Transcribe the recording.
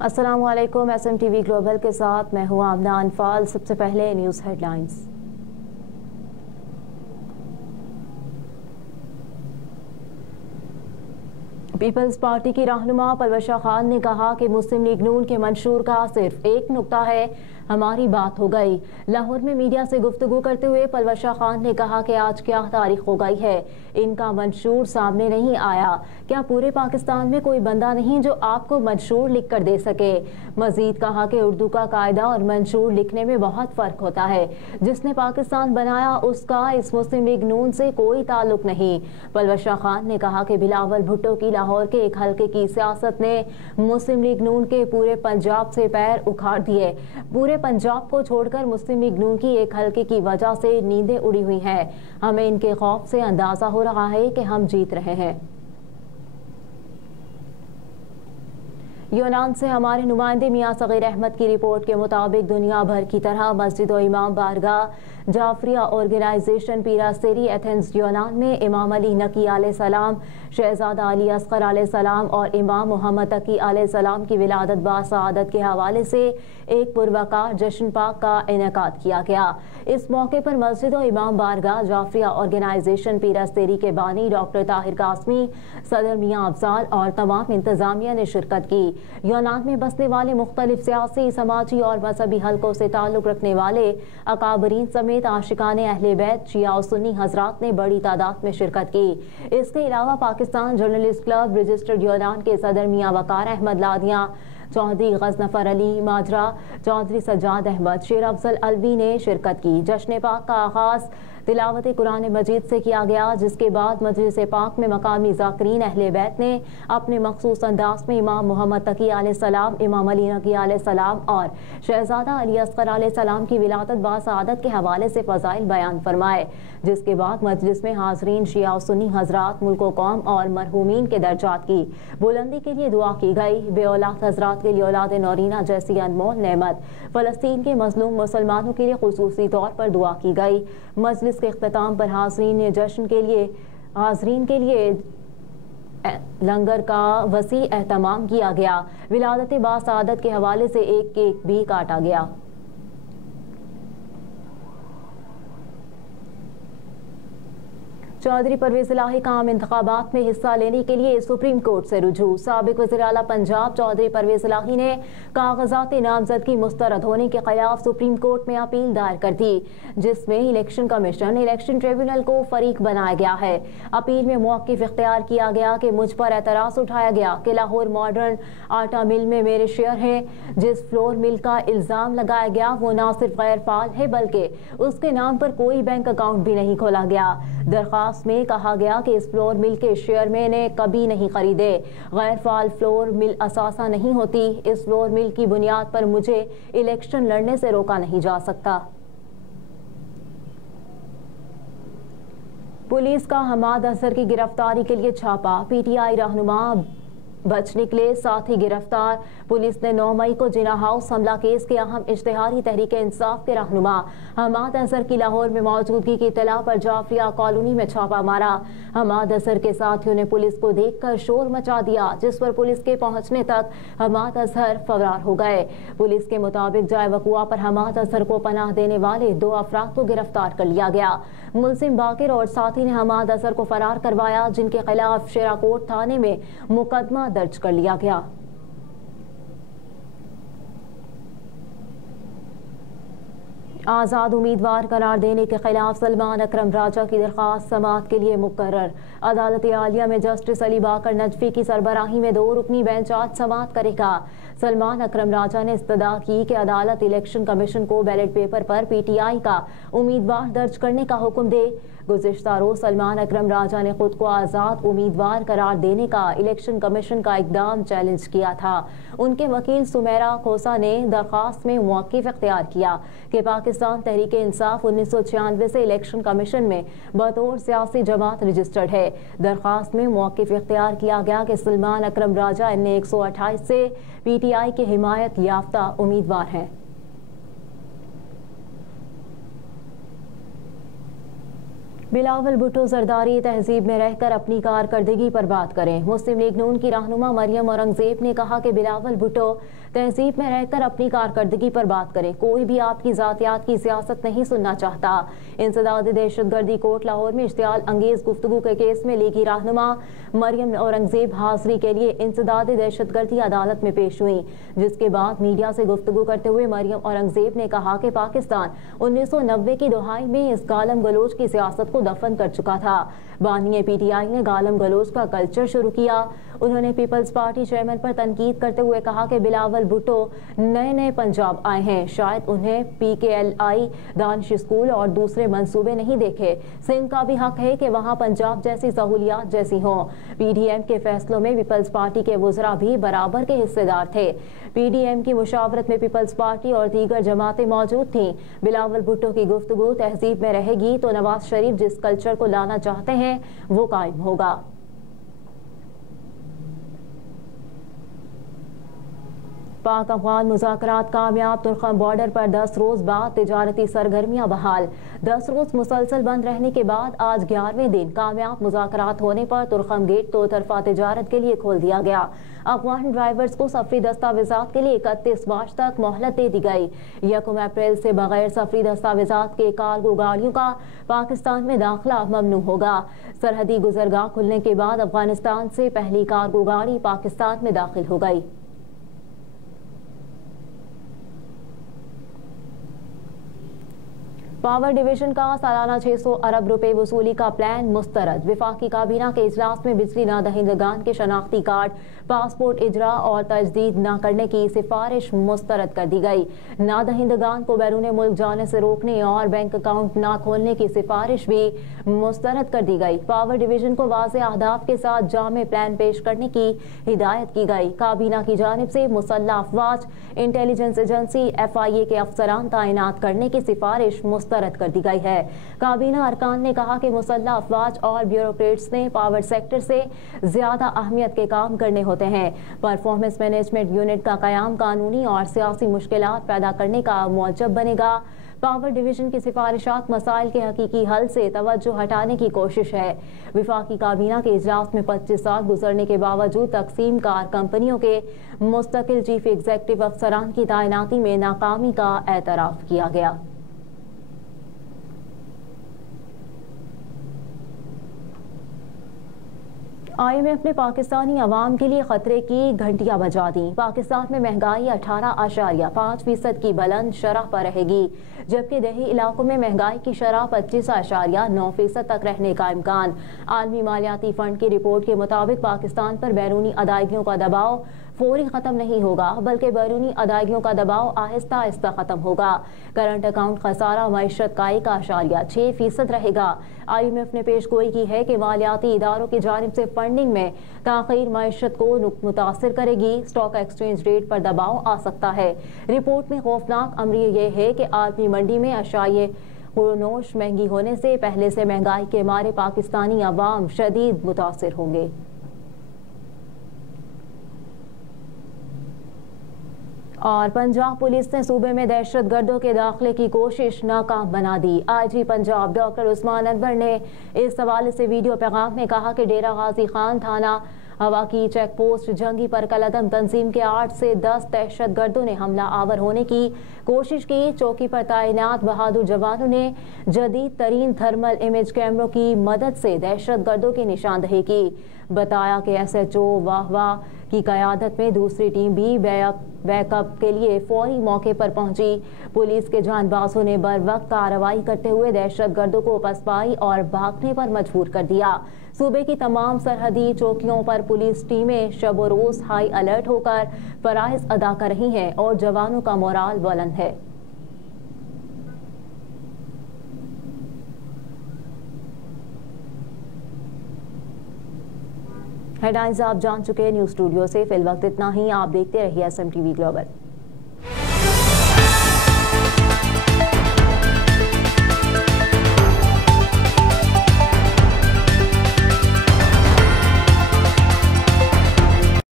अस्सलाम वालेकुम। SMTV global के साथ मैं हूं आमना अनफाल। सबसे पहले न्यूज़ हेडलाइंस। पीपल्स पार्टी की रहनुमा पलवशा खान ने कहा कि मुस्लिम लीग नून के मंशूर का सिर्फ एक नुक्ता है, हमारी बात हो गई। लाहौर में मीडिया से गुफ्तगू करते हुए पलवशा खान ने कहा कि आज क्या तारीख हो गई है, इनका मंशूर सामने नहीं आया। क्या पूरे पाकिस्तान में कोई बंदा नहीं जो आपको मंशूर लिख कर दे सके। मजीद कहा कि उर्दू का कायदा और मंशूर लिखने में बहुत फर्क होता है। जिसने पाकिस्तान बनाया उसका इस मुस्लिम लीग नून से कोई ताल्लुक नहीं। पलवशा खान ने कहा कि बिलावल भुट्टो की लाहौर के एक हल्के की सियासत ने मुस्लिम लीग नून के पूरे पंजाब से पैर उखाड़ दिए। पूरे पंजाब को छोड़कर मुस्लिम लीग नून की एक हल्के की वजह से नींदें उड़ी हुई हैं। हमें इनके खौफ से अंदाजा हो रहा है कि हम जीत रहे हैं। यूनान से हमारे नुमाइंदे मियां सगीर अहमद की रिपोर्ट के मुताबिक दुनिया भर की तरह मस्जिद और इमाम बारगाह जाफरिया ऑर्गेनाइजेशन पीरासेरी एथेंस यूनान में इमाम अली नकी अलैहिस्सलाम, शहजादा अली असगर अलैहिस्सलाम और इमाम मोहम्मद तकी अलैहिस्सलाम की विलादत बासआदत के हवाले से एक पुरवकार जश्न पाक का इनेकाद किया गया। इस मौके पर मस्जिद और इमाम बारगाह जाफरिया ऑर्गेनाइजेशन पीरासेरी के बानी डॉक्टर ताहिर कासमी, सदर मियां अफजाल और तमाम इंतजामिया ने शिरकत की। यूनान में बसने वाले मुख्तलिफ सियासी, समाजी और मजहबी हलकों से ताल्लुक रखने वाले अकाबरीन समेत आशिकाने अहले बैत, शिया और सुन्नी हजरात ने बड़ी तादाद में शिरकत की। इसके अलावा पाकिस्तान जर्नलिस्ट क्लब रजिस्टर्ड यूनान के सदर मियां वकार अहमद लादिया, चौधरी गजनफर अली माजरा, चौधरी सज्जाद अहमद, शेर अफजल अलवी ने शिरकत की। जश्न पाक का आगाज तिलावत कुरान मजीद से किया गया, जिसके बाद मजलिस पाक में मकामी ज़ाकिरीन अहले बैत ने अपने मखसूस अंदाज में इमाम मोहम्मद तकी अलैहिस्सलाम, इमाम अली नकी अलैहिस्सलाम और शहजादा अली असगर अलैहिस्सलाम की विलादत बासआदत के हवाले से फ़ज़ाइल बयान फरमाए। जिसके बाद मजलिस में हाज़रीन शिया और सुन्नी हजरात मुल्क व कौम और मरहूमीन के दर्जात की बुलंदी के लिए दुआ की गई। बे औलाद हजरात के लिए औलाद नौरीना जैसी अनमोल नेमत, फ़लस्तीन के मजलूम मुसलमानों के लिए खुसूसी तौर पर दुआ की गई। मजलिस के इख्तिताम पर हाज़रीन के लिए लंगर का वसी एहतमाम किया गया। विलादत बासआदत के हवाले से एक केक भी काटा गया। चौधरी परवेज इलाही का आम इंतखाबात में हिस्सा लेने के लिए सुप्रीम कोर्ट से रुजू। साबिक वज़ीर आला पंजाब चौधरी परवेज इलाही ने कागजात नामजदगी मुस्तरद होने के खिलाफ सुप्रीम कोर्ट में अपील दायर कर दी, जिसमें इलेक्शन कमीशन इलेक्शन ट्रिब्यूनल को फरीक बनाया गया है। अपील में मौक़िफ़ इख्तियार किया गया कि मुझ पर एतराज़ उठाया गया कि लाहौर मॉडर्न आटा मिल में मेरे शेयर हैं। जिस फ्लोर मिल का इल्ज़ाम लगाया गया वो न सिर्फ गैर फाल है बल्कि उसके नाम पर कोई बैंक अकाउंट भी नहीं खोला गया। दरख्वास्त में कहा गया कि इस फ्लोर मिल के शेयर मैंने कभी नहीं खरीदे। गैर फाल फ्लोर मिल असासा नहीं होती। इस फ्लोर मिल की बुनियाद पर मुझे इलेक्शन लड़ने से रोका नहीं जा सकता। पुलिस का हमाद अजहर की गिरफ्तारी के लिए छापा। PTI रहनुमा बच निकले, साथ ही गिरफ्तार। पुलिस ने 9 मई को जिना हाउस हमला केस के अहम इश्तिहारी तहरीक इंसाफ के रहनुमा हमाद अजहर की लाहौर में मौजूदगी की इत्तला पर जाफरिया कॉलोनी में छापा मारा। हमाद अजहर के साथियों ने पुलिस को देखकर शोर मचा दिया, जिस पर पुलिस के पहुंचने तक हमाद अजहर फरार हो गए। पुलिस के मुताबिक जाए वकुआ पर हमाद अजहर को पनाह देने वाले 2 अफराद को गिरफ्तार कर लिया गया। मुलजिम बाकिर और साथी ने हमाद अजहर को फरार करवाया, जिनके खिलाफ शेराकोट थाने में मुकदमा दर्ज कर लिया गया। आज़ाद उम्मीदवार करार देने के खिलाफ सलमान अकरम राजा की दरख्वास्त समाअत के लिए मुकर्रर। अदालत आलिया में जस्टिस अली बाकर नजफी की सरबराही में 2 रुकनी बेंच आज समाअत करेगा। सलमान अकरम राजा ने इस्तदा की कि अदालत इलेक्शन कमीशन को बैलेट पेपर पर PTI का उम्मीदवार दर्ज करने का हुक्म दे। गुज़िश्ता रोज सलमान अकरम राजा ने खुद को आज़ाद उम्मीदवार करार देने का इलेक्शन कमीशन का इकदाम चैलेंज किया था। उनके वकील सुमेरा खोसा ने दरख्वास्त में मौक़िफ़ इख्तियार किया कि पाकिस्तान तहरीक इंसाफ 1996 से इलेक्शन कमीशन में बतौर सियासी जमात रजिस्टर्ड है। दरख्वास्त में मौक़िफ़ इख्तियार किया गया कि सलमान अकरम राजा इन्हें 128 से PTI के हिमायत याफ्ता उम्मीदवार हैं। बिलावल भुट्टो जरदारी तहजीब में रहकर अपनी कारकर्दगी पर बात करें। मुस्लिम लीग नून की रहनुमा मरियम औरंगजेब ने कहा कि बिलावल भुट्टो तहजीब में रहकर अपनी कारकर्दगी पर बात करें। कोई भी आपकी जातियात की सियासत नहीं सुनना चाहता। इंसदादी दहशतगर्दी कोर्ट लाहौर में इश्तियाल अंगेज गुफ्तगू के केस में लीगी रहनुमा मरियम औरंगजेब हाजिरी के लिए इंसदादी दहशतगर्दी अदालत में पेश हुई, जिसके बाद मीडिया से गुफ्तगू करते हुए मरियम औरंगजेब ने कहा कि पाकिस्तान 1990 की दुहाई में इस गालम गलोच की सियासत को दफन कर चुका था। बानिए PTI ने गालम गलोच का कल्चर शुरू किया। उन्होंने पीपल्स पार्टी चेयरमैन पर तनकीद करते हुए कहा कि बिलावल भुट्टो नए पंजाब आए हैं, शायद उन्हें PKLI दानिश स्कूल और दूसरे मंसूबे नहीं देखे। सिंध का भी हक है कि वहाँ पंजाब जैसी सहूलियात जैसी हों। PDM के फैसलों में पीपल्स पार्टी के वुज़रा भी बराबर के हिस्सेदार थे। PDM की मुशावरत में पीपल्स पार्टी और दीगर जमातें मौजूद थीं। बिलावल भुट्टो की गुफ्तगू तहजीब में रहेगी तो नवाज शरीफ जिस कल्चर को लाना चाहते हैं वो कायम होगा। पाक अफगान मुज़ाकरात कामयाब। तुर्खम बॉर्डर पर 10 रोज बाद तिजारती सरगर्मियां बहाल। 10 रोज मुसलसल बंद रहने के बाद आज 11वें दिन कामयाब मुज़ाकरात होने पर तुर्खम गेट दो तरफा तिजारत के लिए खोल दिया गया। अफगान ड्राइवर्स को सफरी दस्तावेजात के लिए 31 मार्च तक मोहलत दे दी गई। 1 अप्रैल से बगैर सफरी दस्तावेजात के कार्गो गाड़ियों का पाकिस्तान में दाखिला ममनू होगा। सरहदी गुजरगाह खुलने के बाद अफगानिस्तान से पहली कार्गो गाड़ी पाकिस्तान में दाखिल हो गई। पावर डिवीजन का सालाना 600 अरब रुपए वसूली का प्लान मुस्तरद। विफाकी काबीना के इजलास में बिजली नादहिंदगान के शनाख्ती कार्ड, पासपोर्ट इजरा और तजदीद न करने की सिफारिश मुस्तरद कर दी गई। नादहिंदगान को बैरून मुल्क जाने से रोकने और बैंक अकाउंट न खोलने की सिफारिश भी मुस्तरद कर दी गई। पावर डिवीजन को वाज़ेह अहदाफ के साथ जामे प्लान पेश करने की हिदायत की गई। काबीना की जानिब से मुसल्लह अफवाज, इंटेलिजेंस एजेंसी, FIA के अफसरान तैनात करने की सिफारिश मुस्तरद कर दी गई है। काबीना अरकान ने कहा कि मुसल्लह अफवाज और ब्यूरोक्रेट्स ने पावर सेक्टर से ज्यादा अहमियत के काम करने होते हैं। परफॉर्मेंस मैनेजमेंट यूनिट का कयाम कानूनी और सियासी मुश्किलात पैदा करने का मौजब बनेगा। पावर डिवीजन की सिफारिशात मसाइल के हकीकी हल से तवज्जो हटाने की कोशिश है। विफाकी काबीना के इजलास में 25 साल गुजरने के बावजूद तकसीम कार कंपनियों के मुस्तकिल चीफ एग्जीक्यूटिव अफसरान की तैनाती में नाकामी का एतराफ किया गया। IMF ने पाकिस्तानी अवाम के लिए खतरे की घंटियां बजा दी। पाकिस्तान में महंगाई 18.5% की बुलंद शरह पर रहेगी, जबकि देही इलाकों में महंगाई की शरह 25.9% तक रहने का इम्कान। आलमी मालियाती फंड की रिपोर्ट के मुताबिक पाकिस्तान पर बैरूनी अदायगियों का दबाव फौरी खत्म नहीं होगा, बल्कि बैरूनी अदायगियों का दबाव आहिस्ता आहिस्ता खत्म होगा। करंट अकाउंट खसारा मईशत का 1.6% रहेगा। IMF ने पेश गोई की है कि मालियाती इदारों की जानिब से फंडिंग में ताख़ीर मईशत को मुतासर करेगी। स्टॉक एक्सचेंज रेट पर दबाव आ सकता है। रिपोर्ट में खौफनाक अमर यह है कि आलमी मंडी में अशाए खुरनोश महंगी होने से पहले से महंगाई के मारे पाकिस्तानी अवाम शदीद मुतासर होंगे। और पंजाब पुलिस ने सूबे में दहशतगर्दों के दाखिले की कोशिश नाकाम बना दी। IG पंजाब डॉक्टर उस्मान अनवर ने इस हवाले से वीडियो पैगाम में कहा कि डेरा गाजी खान थाना हवा की चेक पोस्ट जंगी पर कलअदम तंजीम के 8 से 10 दहशतगर्दों ने हमला आवर होने की कोशिश की। चौकी पर तैनात बहादुर जवानों ने जदीद तरीन थर्मल इमेज कैमरों की मदद से दहशतगर्दों की निशानदही की। बताया कि SHO वाहवा की क़यादत में दूसरी टीम भी बैकअप के लिए फौरी मौके पर पहुंची। पुलिस के जानबाजों ने बर वक्त कार्रवाई करते हुए दहशतगर्दों को पसपाई और भागने पर मजबूर कर दिया। सूबे की तमाम सरहदी चौकियों पर पुलिस टीमें शब रोज हाई अलर्ट होकर फराइज अदा कर रही हैं और जवानों का मोराल बुलंद है। हेडलाइंस आप जान चुके हैं न्यूज़ स्टूडियो से। फिल वक्त इतना ही। आप देखते रहिए SMTV ग्लोबल।